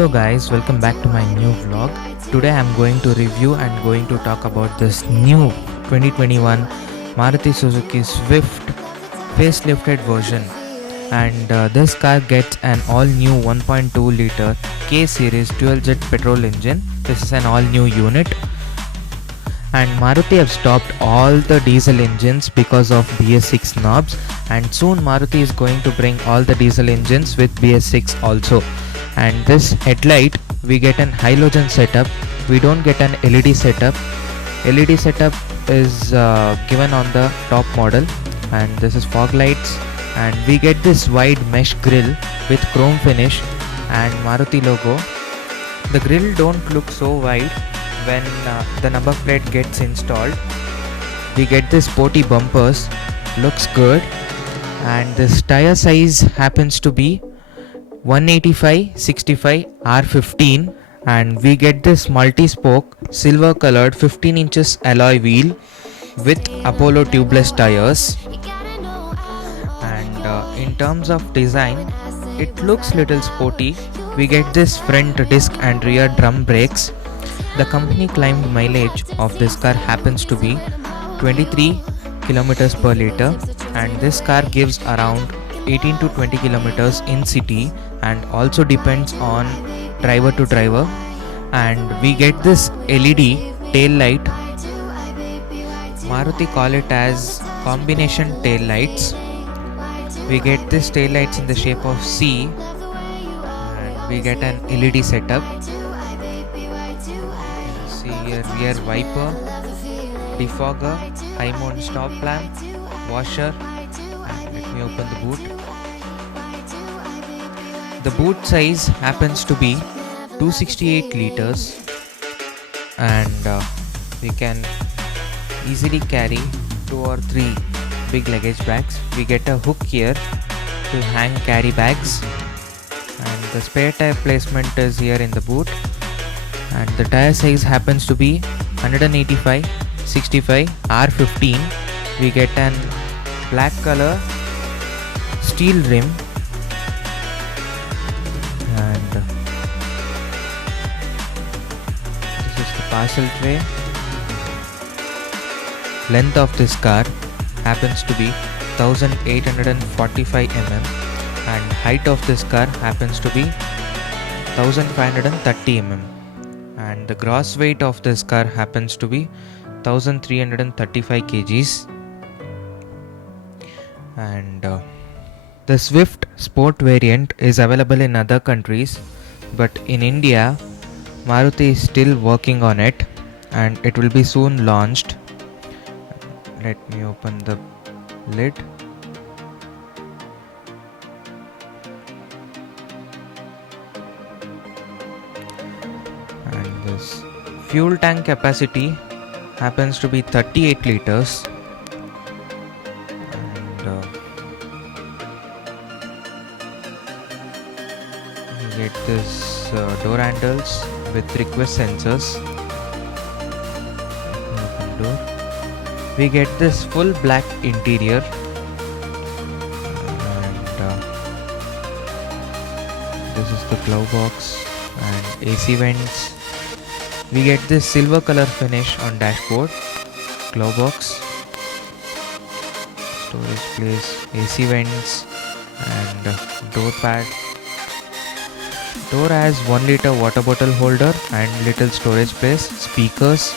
Hello guys, welcome back to my new vlog. Today I'm going to review and going to talk about this new 2021 Maruti Suzuki Swift facelifted version. And this car gets an all new 1.2 liter K series dual jet petrol engine. This is an all new unit. And Maruti have stopped all the diesel engines because of BS6 knobs, and soon Maruti is going to bring all the diesel engines with BS6 also. And this headlight, we get an halogen setup, we don't get an LED setup. LED setup is given on the top model, and this is fog lights, and we get this wide mesh grille with chrome finish and Maruti logo. The grille don't look so wide when the number plate gets installed. We get this sporty bumpers, looks good, and this tire size happens to be 185/65 R15, and we get this multi-spoke silver colored 15 inches alloy wheel with Apollo tubeless tires. And in terms of design, it looks little sporty. We get this front disc and rear drum brakes. The company claimed mileage of this car happens to be 23 kilometers per liter, and this car gives around 18 to 20 kilometers in city, and also depends on driver to driver. And we get this LED tail light. Maruti call it as combination tail lights. We get this tail lights in the shape of C, and we get an LED setup. See here, rear wiper, defogger, high mount stop lamp, washer, and let me open the boot. The boot size happens to be 268 liters, and we can easily carry 2 or 3 big luggage bags. We get a hook here to hang carry bags, and the spare tire placement is here in the boot. And the tire size happens to be 185/65 R15. We get an black color steel rim, and this is the parcel tray. Length of this car happens to be 1845 mm, and height of this car happens to be 1530 mm. And the gross weight of this car happens to be 1335 kgs. And the Swift Sport variant is available in other countries, but in India Maruti is still working on it, and it will be soon launched. Let me open the lid. And this fuel tank capacity happens to be 38 liters, and we get this door handles with request sensors. Open door. We get this full black interior, and this is the glove box and AC vents. We get this silver color finish on dashboard, glove box, storage place, AC vents, and door pad. Door has 1 liter water bottle holder and little storage place, speakers,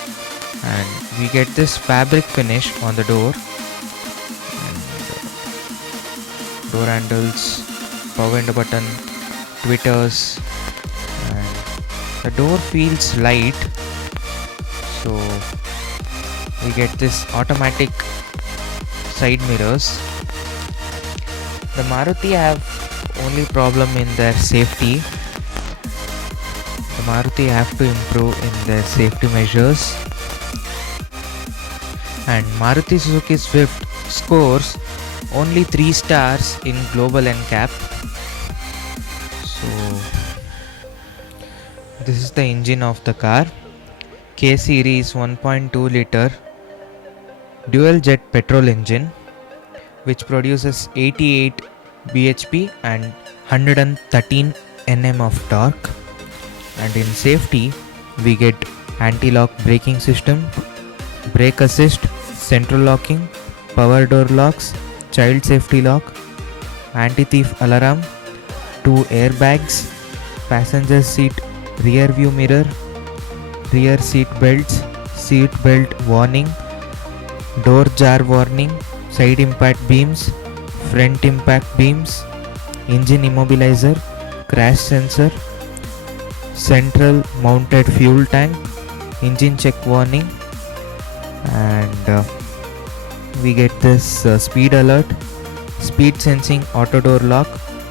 and we get this fabric finish on the door, and door handles, power window button, tweeters, and the door feels light, so we get this automatic side mirrors. The Maruti have only problem in their safety. The Maruti have to improve in their safety measures. And Maruti Suzuki Swift scores only 3 stars in global NCAP. So this is the engine of the car. K series 1.2 liter dual jet petrol engine, which produces 88 bhp and 113 Nm of torque. And in safety, we get anti-lock braking system, brake assist, central locking, power door locks, child safety lock, anti-thief alarm, 2 airbags, passenger seat rear view mirror, rear seat belts, seat belt warning, door jar warning, side impact beams, front impact beams, engine immobilizer, crash sensor, central mounted fuel tank, engine check warning, and we get this speed alert, speed sensing auto door lock,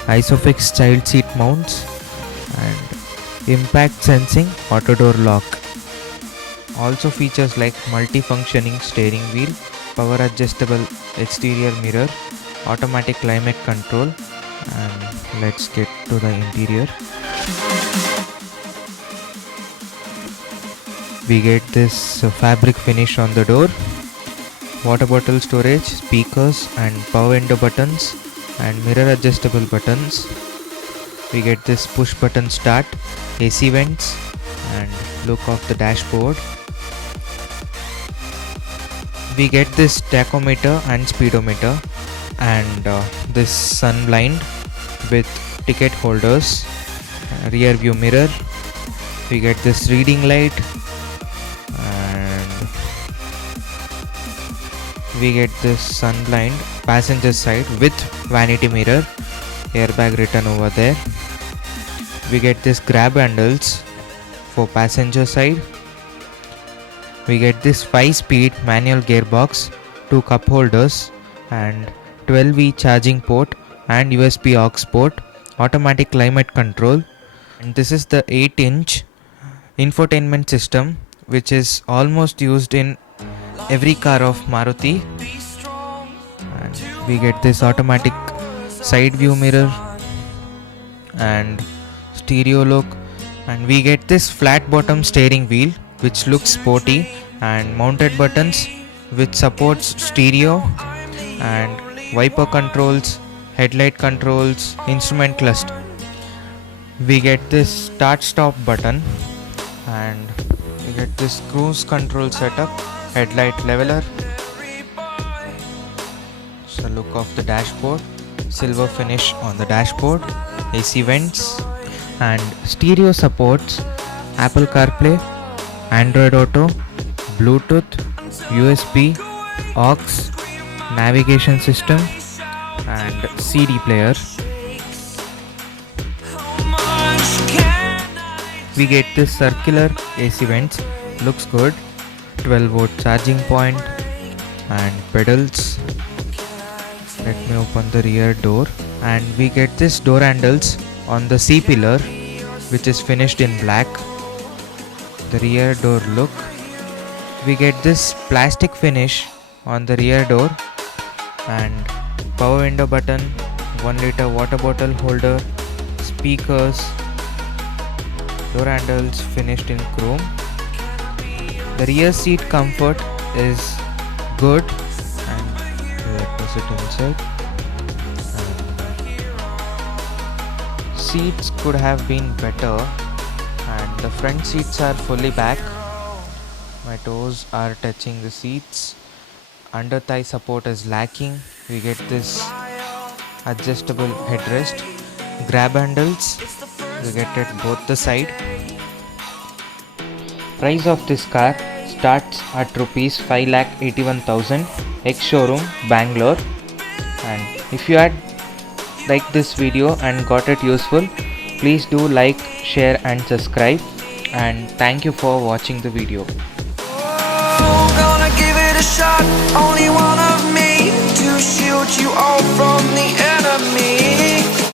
isofix child seat mounts, and impact sensing auto door lock. Also features like multi-functioning steering wheel, power adjustable exterior mirror, automatic climate control, and let's get to the interior. We get this fabric finish on the door, water bottle storage, speakers and power window buttons and mirror adjustable buttons. We get this push button start, AC vents and look of the dashboard. We get this tachometer and speedometer and this sun blind with ticket holders, rear view mirror. We get this reading light and we get this sun blind passenger side with vanity mirror, airbag written over there. We get this grab handles for passenger side. We get this 5-speed manual gearbox, 2 cup holders and 12V charging port and USB aux port, automatic climate control, and this is the 8-inch infotainment system which is almost used in every car of Maruti. And we get this automatic side view mirror and stereo look, and we get this flat bottom steering wheel which looks sporty and mounted buttons which supports stereo and wiper controls, headlight controls, instrument cluster. We get this start stop button and we get this cruise control setup, headlight leveler. So look of the dashboard, silver finish on the dashboard, AC vents, and stereo supports Apple CarPlay, Android Auto, Bluetooth, USB, aux, navigation system and CD player. We get this circular AC vents, looks good, 12-volt charging point and pedals. Let me open the rear door and we get this door handles on the C-pillar which is finished in black. The rear door look. We get this plastic finish on the rear door and power window button, 1-liter water bottle holder, speakers, door handles finished in chrome. The rear seat comfort is good and let me sit inside. Seats could have been better and the front seats are fully back. My toes are touching the seats. Under thigh support is lacking. We get this adjustable headrest, grab handles. We get it both the side. Price of this car starts at rupees 5,81,000 ex-showroom Bangalore. And if you had liked this video and got it useful, please do like, share and subscribe, and thank you for watching the video. Gonna give it a shot, only one of me to shield you all from the enemy.